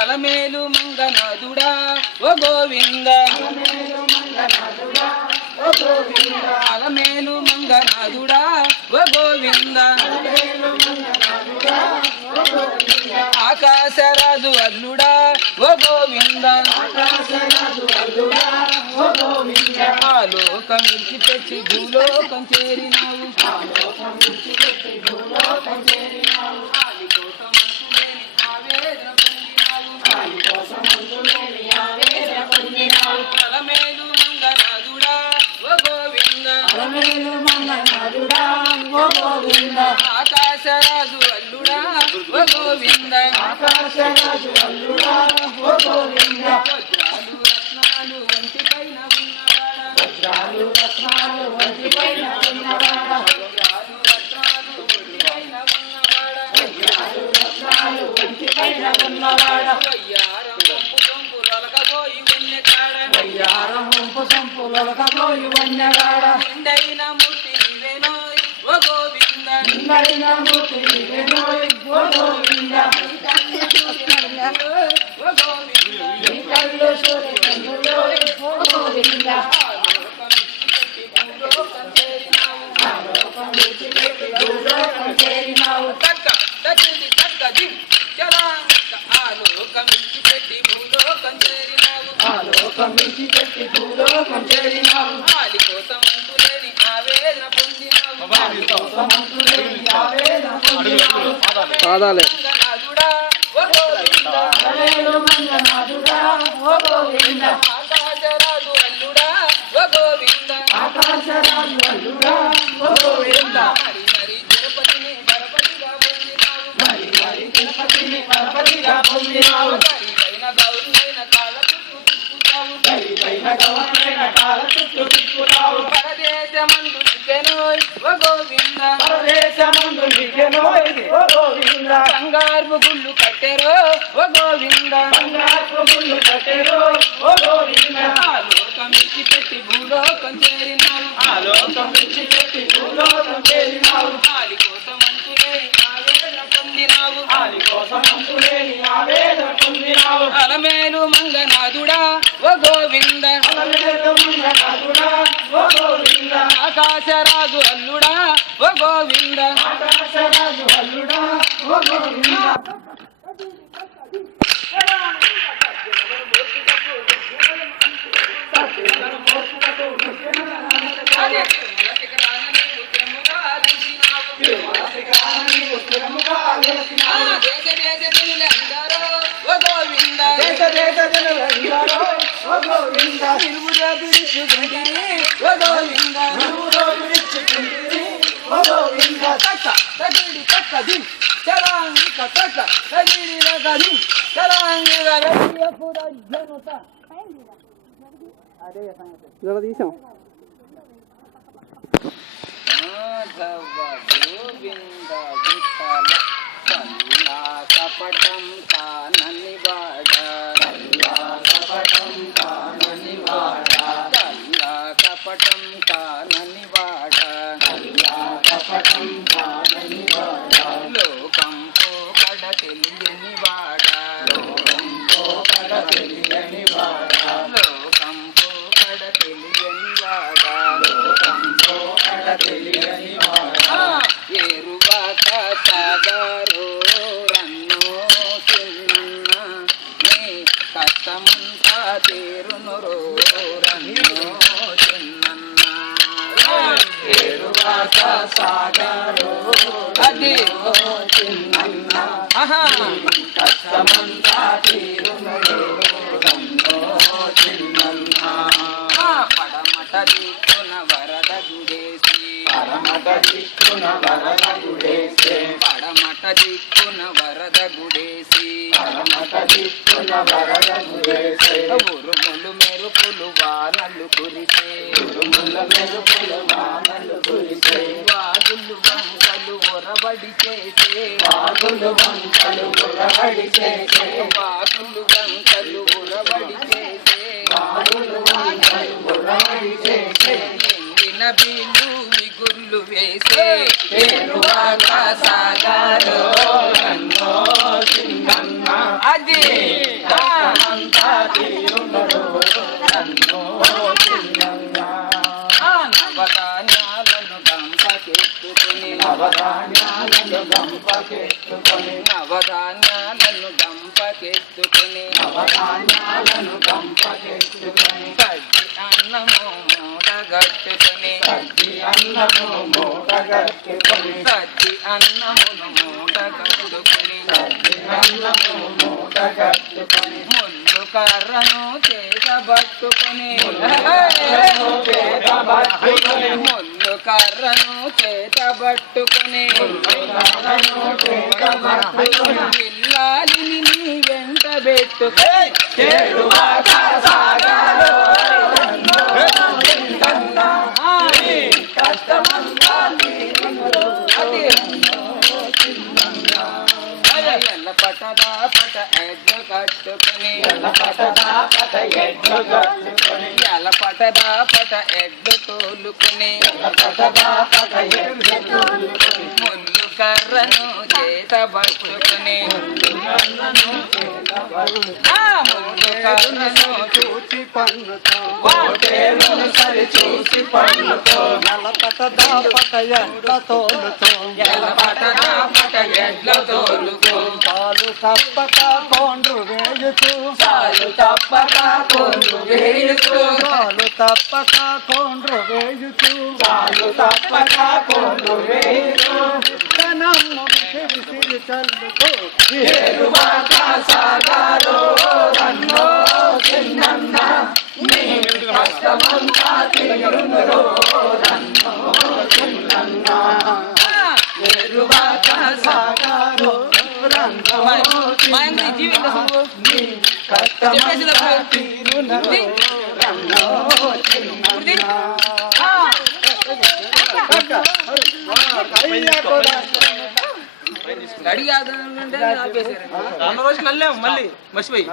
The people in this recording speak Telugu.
అలమేలు మంగనాథుడా ఓ గోవింద, అలమేలు మంగనాథుడా ఓ గోవింద, ఆకాశరాజు అల్లుడా ఓ గోవింద, ఆలోకం విడిచిపెట్టి భూలోకం చేరినావు, అలమేలు మంగనాథుడా ఓ గోవింద, ఆకాశరాజు అల్లుడా ఓ గోవింద, వజ్రాలు రత్నాలు వంటిపైన ఉన్నవాడ, నిండైన మూర్తి నీవేనోయ్ ఓ గోవింద, పాదాలే ఆకాశరాజు అల్లుడా ఓ గోవింద, మరి మరి తిరుపతిని పరపతిగా పొందినావు, గరిపైన గౌరైన కాల చుట్టూ తిప్పుతావు, పరదేశమందు నికెనోయ్ ఓ గోవింద, బంగారు గుళ్ళు కట్టెరో ఓ గోవింద, ఆలోకం విడిచిపెట్టి భూలోకం చేరినావు, ఆలి కోసం ఆవేదన పొందినావు, అలమేలు మంగనాథుడా ఓ గోవింద, ఆకాశరాజు అల్లుడా ఓ గోవింద, తీసాం గోవింద విఠల కల్లా కపటం కానని వాడ, కల్లా కపటం కానని వాడ, లోకం పోకడ తెలియని వాడ, లోకం పోకడ తెలియని వాడ, ఏరువాక సాగరో రన్నో చిన్న నీ కష్టమంతా తీరును రన్నో చిన్న, ఏరువాక సాగరో అది చిన్న కష్టమంతా తీరును రన్నో చిన్న, పడమట దిక్కున వరద గుడేసి, పడమట దిక్కున వరద గుడేసి ఉరుములు మెరుపులు వానలు కురిసే వాగులు వంకలు ఉరబడి చేసే వాగులు వంకలు ఉరబడి చేసే ఎండిన బీళ్ళు మిగుళ్ళు వేసే సాగారు అది నవధాన్యాలను గంపకెత్తుకుని సజ్జి అన్నము మూటగట్టుకుని ముళ్ళు కర్రను చేతబట్టుకుని ఇల్లాలిని నీ వెంట పెట్టుకుని పటదా పట ఎడ్లు కట్టుకుని పటదా పట ఎడ్లు తోలుకుని ముళ్ళు కర్రను చేత పట్టుకుని ముళ్ళు కర్రను చూసి పన్నుతో సరి చూసి పన్నుతో పటదా పట ఎడ్ల తోలుకో చాలు తప్పక కొండ్రు వేయుతూ కనమ్ము విసిరి చల్లుకో సాగారో రన్నో చిన్నన్న నీ కష్టమంతా తీరునురో రన్నో చిన్నన్న సాగారో గడి కాదు రోజు కళ్ళాము మళ్ళీ మర్చిపోయి